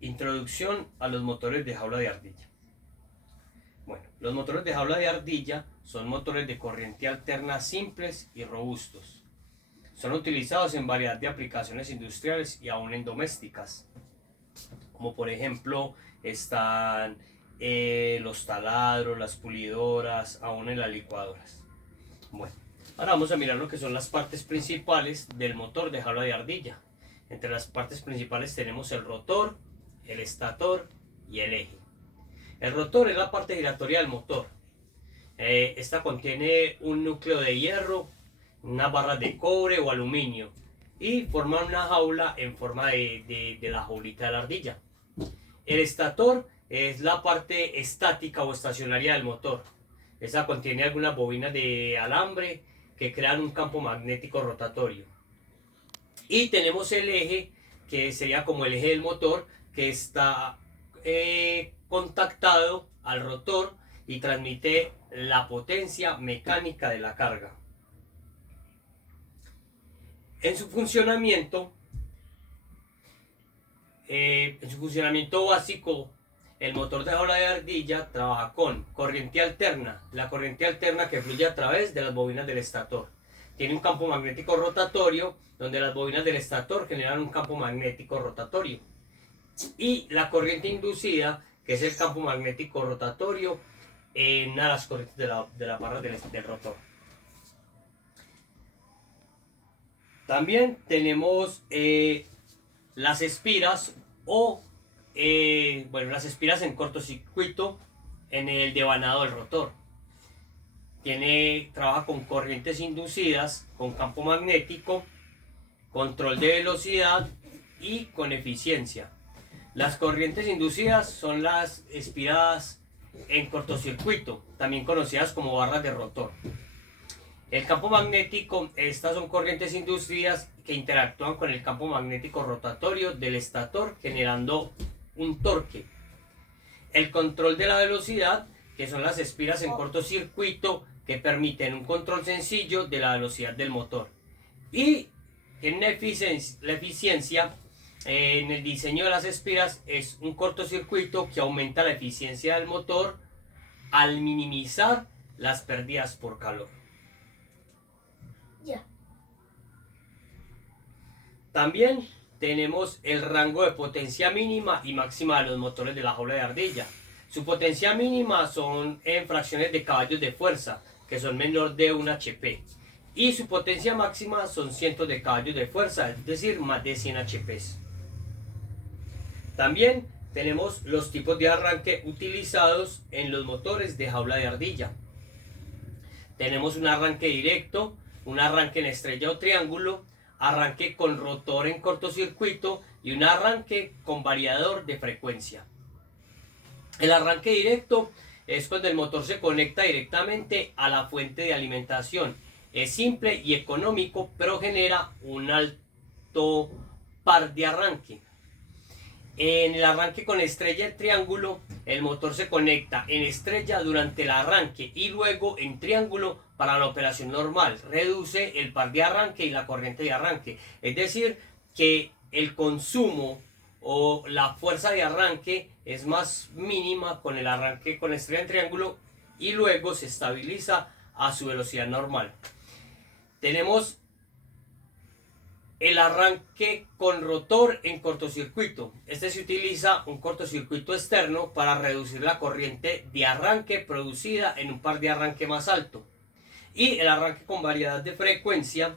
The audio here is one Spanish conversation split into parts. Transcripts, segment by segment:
Introducción a los motores de jaula de ardilla. Bueno, los motores de jaula de ardilla son motores de corriente alterna simples y robustos. Son utilizados en variedad de aplicaciones industriales y aún en domésticas, como por ejemplo están los taladros, las pulidoras, aún en las licuadoras. Bueno, ahora vamos a mirar lo que son las partes principales del motor de jaula de ardilla. Entre las partes principales tenemos el rotor, el estator y el eje. El rotor es la parte giratoria del motor. Esta contiene un núcleo de hierro, unas barras de cobre o aluminio y forma una jaula en forma de la jaulita de la ardilla. El estator es la parte estática o estacionaria del motor. Esta contiene algunas bobinas de alambre que crean un campo magnético rotatorio. Y tenemos el eje, que sería como el eje del motor, que está contactado al rotor y transmite la potencia mecánica de la carga. En su funcionamiento básico, el motor de jaula de ardilla trabaja con corriente alterna, la corriente alterna que fluye a través de las bobinas del estator. Tiene un campo magnético rotatorio, donde las bobinas del estator generan un campo magnético rotatorio. Y la corriente inducida, que es el campo magnético rotatorio en las corrientes de la barra del rotor. También tenemos las espiras las espiras en cortocircuito en el devanado del rotor. Trabaja con corrientes inducidas, con campo magnético, control de velocidad y con eficiencia. Las corrientes inducidas son las espiras en cortocircuito, también conocidas como barras de rotor. El campo magnético, estas son corrientes inducidas que interactúan con el campo magnético rotatorio del estator, generando un torque. El control de la velocidad, que son las espiras en cortocircuito, que permiten un control sencillo de la velocidad del motor. Y tienen la eficiencia en el diseño de las espiras, es un cortocircuito que aumenta la eficiencia del motor al minimizar las pérdidas por calor. También tenemos el rango de potencia mínima y máxima de los motores de la jaula de ardilla. Su potencia mínima son en fracciones de caballos de fuerza, que son menor de 1 HP. Y su potencia máxima son cientos de caballos de fuerza, es decir, más de 100 HP. También tenemos los tipos de arranque utilizados en los motores de jaula de ardilla. Tenemos un arranque directo, un arranque en estrella o triángulo, arranque con rotor en cortocircuito y un arranque con variador de frecuencia. El arranque directo es cuando el motor se conecta directamente a la fuente de alimentación. Es simple y económico, pero genera un alto par de arranque. En el arranque con estrella y triángulo, el motor se conecta en estrella durante el arranque y luego en triángulo para la operación normal. Reduce el par de arranque y la corriente de arranque. Es decir, que el consumo o la fuerza de arranque es más mínima con el arranque con estrella en triángulo y luego se estabiliza a su velocidad normal. Tenemos el arranque con rotor en cortocircuito. Este se utiliza un cortocircuito externo para reducir la corriente de arranque producida en un par de arranque más alto. Y el arranque con variedad de frecuencia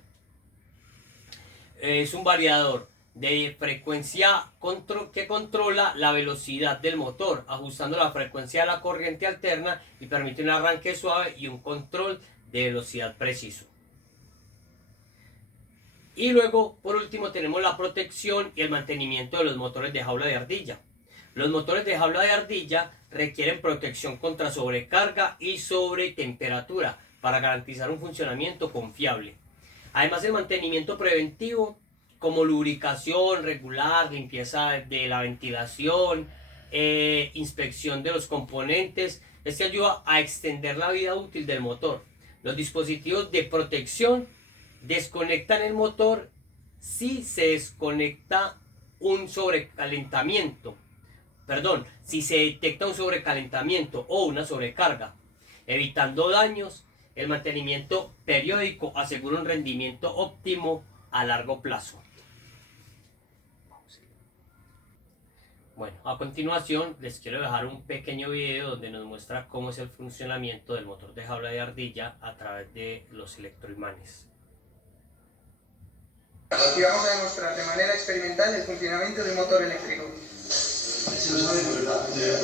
es un variador de frecuencia que controla la velocidad del motor, ajustando la frecuencia de la corriente alterna y permite un arranque suave y un control de velocidad preciso. Y luego, por último, tenemos la protección y el mantenimiento de los motores de jaula de ardilla. Los motores de jaula de ardilla requieren protección contra sobrecarga y sobretemperatura para garantizar un funcionamiento confiable. Además, el mantenimiento preventivo, como lubricación regular, limpieza de la ventilación, inspección de los componentes, este ayuda a extender la vida útil del motor. Los dispositivos de protección desconectan el motor si se desconecta un sobrecalentamiento si se detecta un sobrecalentamiento o una sobrecarga, evitando daños. El mantenimiento periódico asegura un rendimiento óptimo a largo plazo. Bueno, a continuación les quiero dejar un pequeño video donde nos muestra cómo es el funcionamiento del motor de jaula de ardilla a través de los electroimanes. Aquí vamos a demostrar de manera experimental el funcionamiento de un motor eléctrico.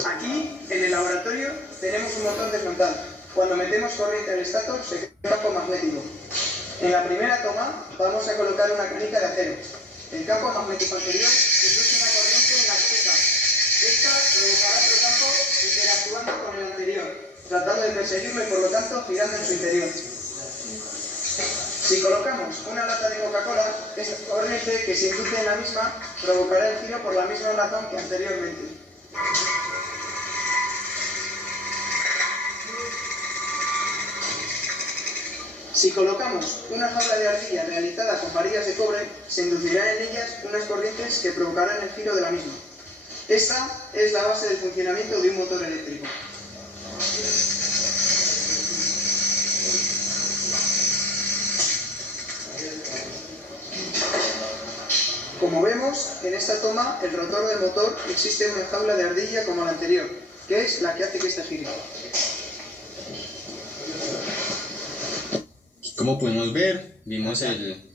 Aquí, en el laboratorio, tenemos un motor de frontal. Cuando metemos corriente al estator, se crea un campo magnético. En la primera toma, vamos a colocar una canica de acero. El campo magnético anterior induce una corriente en la pieza. Esta provocará otro campo interactuando con el anterior, tratando de perseguirlo y por lo tanto girando en su interior. Si colocamos una lata de Coca-Cola, esta corriente que se induce en la misma provocará el giro por la misma razón que anteriormente. Si colocamos una jaula de ardilla realizada con varillas de cobre, se inducirán en ellas unas corrientes que provocarán el giro de la misma. Esta es la base del funcionamiento de un motor eléctrico. Como vemos, en esta toma, el rotor del motor existe una jaula de ardilla como la anterior, que es la que hace que éste gire. Como podemos ver, vimos el